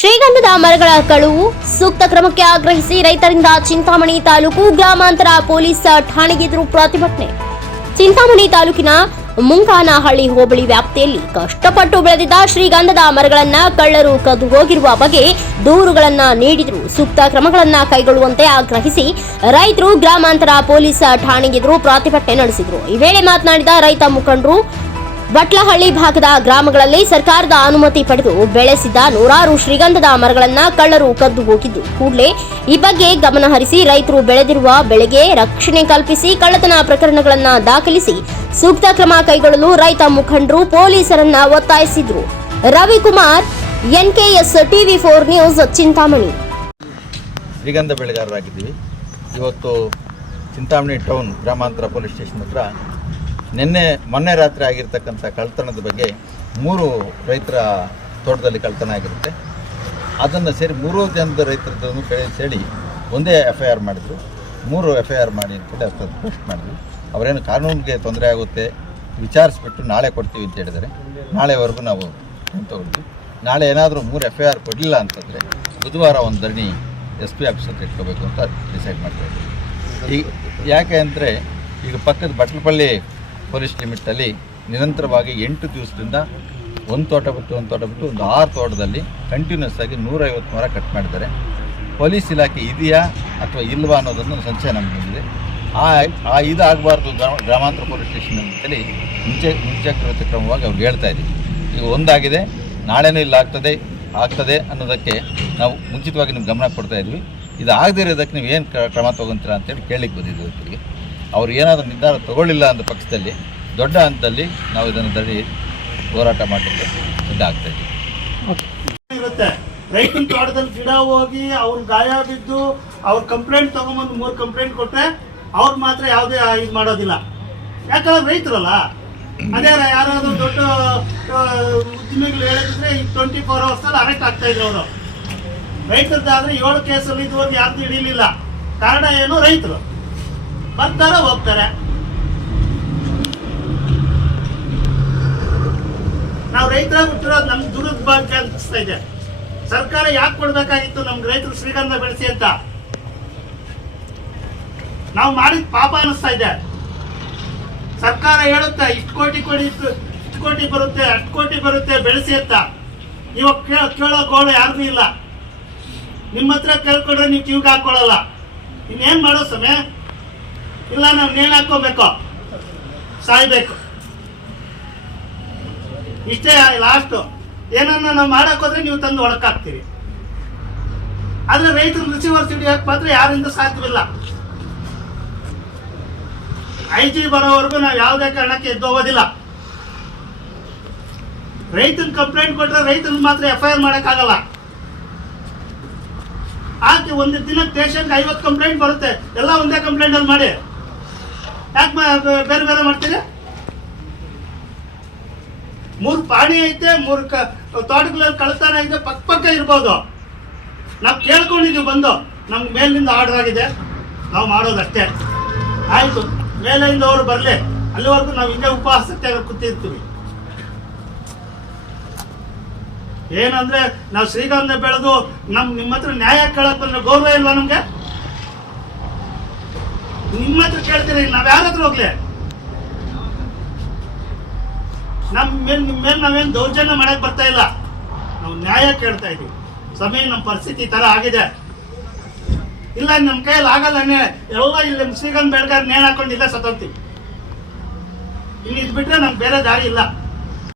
ಶ್ರೀಗಂಧದ ಮರಗಳ ಕಳುವು ಸೂಕ್ತ ಕ್ರಮಕ್ಕೆ ಆಗ್ರಹಿಸಿ ರೈತರಿಂದ ಚಿಂತಾಮಣಿ ತಾಲೂಕು ಗ್ರಾಮಾಂತರ ಪೊಲೀಸ್ ಠಾಣೆಗೆ ಎದುರು ಪ್ರತಿಭಟನೆ. ಚಿಂತಾಮಣಿ ತಾಲೂಕಿನ ಮುಂಕಾನಹಳ್ಳಿ ಹೋಬಳಿ ವ್ಯಾಪ್ತಿಯಲ್ಲಿ ಕಷ್ಟಪಟ್ಟು ಬೆಳೆದಿದ್ದ ಶ್ರೀಗಂಧದ ಮರಗಳನ್ನ ಕಳ್ಳರು ಕದ್ದು ಹೋಗಿರುವ ಬಗ್ಗೆ ದೂರುಗಳನ್ನ ನೀಡಿದ್ರು. ಸೂಕ್ತ ಕ್ರಮಗಳನ್ನ ಕೈಗೊಳ್ಳುವಂತೆ ಆಗ್ರಹಿಸಿ ರೈತರು ಗ್ರಾಮಾಂತರ ಪೊಲೀಸ್ ಠಾಣೆಗೆದುರು ಪ್ರತಿಭಟನೆ ನಡೆಸಿದ್ರು. ಈ ವೇಳೆ ಮಾತನಾಡಿದ ರೈತ ಮುಖಂಡರು ಬಟ್ಲಹಳ್ಳಿ ಭಾಗದ ಗ್ರಾಮಗಳಲ್ಲಿ ಸರ್ಕಾರದ ಅನುಮತಿ ಪಡೆದು ಬೆಳೆಸಿದ್ದ ನೂರಾರು ಶ್ರೀಗಂಧದ ಮರಗಳನ್ನ ಕಳ್ಳರು ಕದ್ದು ಹೋಗಿದ್ದು. ಕೂಡಲೇ ಈ ಬಗ್ಗೆ ಗಮನ ಹರಿಸಿ ರೈತರು ಬೆಳೆದಿರುವ ಬೆಳೆಗೆ ರಕ್ಷಣೆ ಕಲ್ಪಿಸಿ ಕಳ್ಳತನ ಪ್ರಕರಣಗಳನ್ನ ದಾಖಲಿಸಿ ಸೂಕ್ತ ಕ್ರಮ ಕೈಗೊಳ್ಳಲು ರೈತ ಮುಖಂಡರು ಪೊಲೀಸರನ್ನ ಒತ್ತಾಯಿಸಿದ್ರು. Ravikumar, NKS TV four news Chintamani. ಶ್ರೀಗಂಧ ಬೆಳೆಗಾರರಾಗಿದ್ದೀವಿ. ಇವತ್ತು ಚಿಂತಾಮಣಿ ಟೌನ್ ಗ್ರಾಮಾಂತರ ಪೊಲೀಸ್ ಸ್ಟೇಷನ್ ಹತ್ರ ನಿನ್ನೆ ಮೊನ್ನೆ ರಾತ್ರಿ ಆಗಿರ್ತಕ್ಕಂಥ ಕಳ್ತನದ ಬಗ್ಗೆ ಮೂರು ರೈತರ ತೋಟದಲ್ಲಿ ಕಳ್ತನ ಆಗಿರುತ್ತೆ. ಅದನ್ನು ಸೇರಿ ಮೂರು ಜನದ ರೈತರದನ್ನು ಕಡೆ ಸೇರಿ ಒಂದೇ ಎಫ್ ಐ ಆರ್ ಮಾಡಿದ್ರು. ಮೂರು ಎಫ್ ಐ ಆರ್ ಮಾಡಿ ಅಂತೇಳಿ ಅಷ್ಟು ಪೋಸ್ಟ್ ಮಾಡಿದ್ರು. ಅವರೇನು ಕಾನೂನಿಗೆ ತೊಂದರೆ ಆಗುತ್ತೆ ವಿಚಾರಿಸ್ಬಿಟ್ಟು ನಾಳೆ ಕೊಡ್ತೀವಿ ಅಂತ ಹೇಳಿದರೆ ನಾಳೆವರೆಗೂ ನಾವು ತಗೊಂಡ್ವಿ ನಾಳೆ ಏನಾದರೂ ಮೂರು ಎಫ್ ಐ ಆರ್ ಕೊಡಲಿಲ್ಲ ಅಂತಂದರೆ ಬುಧವಾರ ಒಂದು ಧರಣಿ ಎಸ್ ಪಿ ಆಫೀಸ್ ಹತ್ರ ಇಟ್ಕೋಬೇಕು ಅಂತ ಡಿಸೈಡ್ ಮಾಡ್ತಾ ಇದ್ದೀವಿ. ಈಗ ಯಾಕೆ ಅಂದರೆ ಈಗ ಪಕ್ಕದ ಬಟ್ಲಪಳ್ಳಿ ಪೊಲೀಸ್ ಲಿಮಿಟಲ್ಲಿ ನಿರಂತರವಾಗಿ ಎಂಟು ದಿವಸದಿಂದ ಒಂದು ತೋಟ ಬಿಟ್ಟು, ಒಂದು ತೋಟ ಬಿಟ್ಟು, ಒಂದು ಆರು ತೋಟದಲ್ಲಿ ಕಂಟಿನ್ಯೂಸ್ ಆಗಿ ನೂರೈವತ್ತು ಮರ ಕಟ್ ಮಾಡಿದ್ದಾರೆ. ಪೊಲೀಸ್ ಇಲಾಖೆ ಇದೆಯಾ ಅಥವಾ ಇಲ್ವಾ ಅನ್ನೋದನ್ನು ಸಂಶಯ ನಮಗೆ ಬಂದಿದೆ. ಆ ಆ ಇದಾಗಬಾರ್ದು ಗ್ರಾಮಾಂತರ ಪೊಲೀಸ್ ಸ್ಟೇಷನ್ ಅಂತೇಳಿ ಮುಂಚೆ ಮುಂಚಾಗ್ರತೆ ಕ್ರಮವಾಗಿ ಅವ್ರು ಹೇಳ್ತಾ ಇದ್ದೀವಿ ಈಗ ಒಂದಾಗಿದೆ, ನಾಳೆನೂ ಇಲ್ಲ ಆಗ್ತದೆ ಆಗ್ತದೆ ಅನ್ನೋದಕ್ಕೆ ನಾವು ಮುಂಚಿತವಾಗಿ ನಿಮ್ಗೆ ಗಮನ ಕೊಡ್ತಾ ಇದ್ವಿ. ಇದು ಆಗದೇ ಇರೋದಕ್ಕೆ ನೀವು ಏನು ಕ್ರಮ ತೊಗೊಂತೀರಾ ಅಂತೇಳಿ ಕೇಳಲಿಕ್ಕೆ ಬಂದಿದ್ದೀವಿ ಇವತ್ತಿಗೆ. ಅವ್ರು ಏನಾದರೂ ನಿರ್ಧಾರ ತಗೊಳ್ಳಿಲ್ಲ ಅಂತ ಪಕ್ಷದಲ್ಲಿ, ದೊಡ್ಡ ಹಂತದಲ್ಲಿ ನಾವು ಇದನ್ನು ತಡೆ ಹೋರಾಟ ಮಾಡಲಿಕ್ಕೆ ಸಿದ್ಧ ಆಗ್ತಾ ಇರುತ್ತೆ. ರೈತನ ತೋಟದಲ್ಲಿ ಗಿಡ ಹೋಗಿ ಅವ್ರ ಗಾಯ ಬಿದ್ದು ಅವ್ರ ಕಂಪ್ಲೇಂಟ್ ತಗೊಂಬಂದು ಮೂರು ಕಂಪ್ಲೇಂಟ್ ಕೊಟ್ರೆ ಅವ್ರು ಮಾತ್ರ ಯಾವುದೇ ಇದು ಮಾಡೋದಿಲ್ಲ. ಯಾಕಂದ್ರೆ ರೈತರಲ್ಲ. ಅದೇ ಯಾರಾದ್ರೂ ದೊಡ್ಡ ಉದ್ಯಮಿಗಳು ಹೇಳಿದ್ರೆ ಈ ಟ್ವೆಂಟಿ ಫೋರ್ ಅವರ್ಸ್ ಅಲ್ಲಿ ಅರೆಕ್ಟ್ ಆಗ್ತಾ ಇದ್ರು ಅವರು. ರೈತರದ್ದಾದ್ರೆ ಏಳು ಕೇಸಲ್ಲಿ ಇದುವರೆಗೆ ಯಾರ್ದು ಹಿಡಿಲಿಲ್ಲ. ಕಾರಣ ಏನು? ರೈತರು. ಬರ್ತಾರೆ, ಹೋಗ್ತಾರೆ. ನಾವು ರೈತರ ಹುಟ್ಟಿರೋದು ನಮ್ಗೆ ದುರದ್ಭಾಗ್ಯ ಅನಿಸ್ತಾ ಇದೆ. ಸರ್ಕಾರ ಯಾಕೆ ಕೊಡ್ಬೇಕಾಗಿತ್ತು ನಮ್ಗೆ ರೈತರು ಶ್ರೀಗಂಧ ಬೆಳೆಸಿ ಅಂತ? ನಾವು ಮಾಡಿದ ಪಾಪ ಅನಿಸ್ತಾ ಇದೆ. ಸರ್ಕಾರ ಹೇಳುತ್ತೆ, ಇಷ್ಟು ಕೋಟಿ ಕೊಡಿ, ಇಷ್ಟು ಕೋಟಿ ಬರುತ್ತೆ, ಅಷ್ಟು ಕೋಟಿ ಬರುತ್ತೆ, ಬೆಳೆಸಿ ಅಂತ. ಇವಾಗ ಕೇಳ, ಕೇಳೋ ಗೋಳು ಯಾರಿಗೂ ಇಲ್ಲ. ನಿಮ್ಮ ಹತ್ರ ಕೇಳ್ಕೊಂಡ್ರೆ ನೀವು ಕಿವಿಗೆ ಹಾಕೊಳ್ಳಲ್ಲ. ಇನ್ನೇನು ಮಾಡೋ ಸಮಯ ಇಲ್ಲ ನಾವು ನೇಣು ಹಾಕೋಬೇಕು ಸಾಯ್ಬೇಕು. ಇಷ್ಟೇ ಲಾಸ್ಟ್ ಏನನ್ನ ನಾವು ಮಾಡಕ್ ಹೋದ್ರೆ ನೀವು ತಂದು ಒಳಕಾಗ್ತೀರಿ ಆದ್ರೆ ರೈತರು ರಿಸೀವರ್ಸ್ ಹಿಡಿಯಕ್ ಮಾತ್ರ ಯಾರಿಂದ ಸಾಧ್ಯವಿಲ್ಲ. ಐ ಜಿ ಬರೋವರೆಗೂ ನಾವು ಯಾವುದೇ ಕಾರಣಕ್ಕೆ ಎದ್ದು ಹೋಗೋದಿಲ್ಲ. ರೈತನ ಕಂಪ್ಲೇಂಟ್ ಕೊಟ್ಟರೆ ರೈತನ ಮಾತ್ರ ಎಫ್ ಐ ಆರ್ ಮಾಡೋಕ್ಕಾಗಲ್ಲ. ಆಕೆ ಒಂದು ದಿನ ಸ್ಟೇಷನ್ಗೆ ಐವತ್ತು ಕಂಪ್ಲೇಂಟ್ ಬರುತ್ತೆ. ಎಲ್ಲ ಒಂದೇ ಕಂಪ್ಲೇಂಟ್ ಅಲ್ಲಿ ಮಾಡಿ. ಯಾಕೆ ಬೇರೆ ಬೇರೆ ಮಾಡ್ತೀರಿ? ಮೂರು ಪಾಣಿ ಐತೆ, ಮೂರು ಕ ತೋಟಗಳಲ್ಲಿ ಕಳ್ತಾನ ಇದೆ, ಪಕ್ಕ ಪಕ್ಕ ಇರ್ಬೋದು. ನಾವು ಕೇಳ್ಕೊಂಡಿದ್ದೀವಿ ಬಂದು. ನಮ್ಗೆ ಮೇಲಿನಿಂದ ಆರ್ಡರ್ ಆಗಿದೆ. ನಾವು ಮಾಡೋದಷ್ಟೇ. ಆಯ್ತು. ಮೇಲಿಂದ ಅವರು ಬರಲಿ. ಅಲ್ಲಿವರೆಗೂ ನಾವು ಉಪವಾಸ ಸತ್ಯಾಗ್ರಹ ಕೂತಿರ್ತೀವಿ. ಏನಂದ್ರೆ ನಾವು ಶ್ರೀಗಂಧ ಬೆಳೆದು ನಮ್ ನಿಮ್ಮ ಹತ್ರ ನ್ಯಾಯ ಕೇಳಕ್ ಗೌರವ ಇಲ್ವಾ ನಮ್ಗೆ? ನಿಮ್ಮ ಹತ್ರ ಕೇಳ್ತೀನಿ, ನಾವ್ ಯಾರ ಹೋಗ್ಲಿ? ನಮ್ಮ ಮೇಲೆ ನಿಮ್ಮ ಮೇಲೆ ನಾವೇನು ದೌರ್ಜನ್ಯ ಮಾಡಕ್ ಬರ್ತಾ ಇಲ್ಲ. ನಾವು ನ್ಯಾಯ ಕೇಳ್ತಾ ಇದೀವಿ ಸಮಯ ನಮ್ಮ ಪರಿಸ್ಥಿತಿ ತರ ಆಗಿದೆ. ಇಲ್ಲ ನಮ್ಮ ಕೈಯಲ್ಲಿ ಆಗಲ್ಲ ಎಲ್ಲ ಇಲ್ಲಿ ಶ್ರೀಗಂಧ ಬೆಳಗಾರ ನೇಣ್ ಹಾಕೊಂಡು ಇಲ್ಲ ಸತ್ತೋಗ್ತೀವಿ. ಇಲ್ಲಿ ಇದು ಬಿಟ್ರೆ ನಮ್ಗೆ ಬೇರೆ ದಾರಿ ಇಲ್ಲ.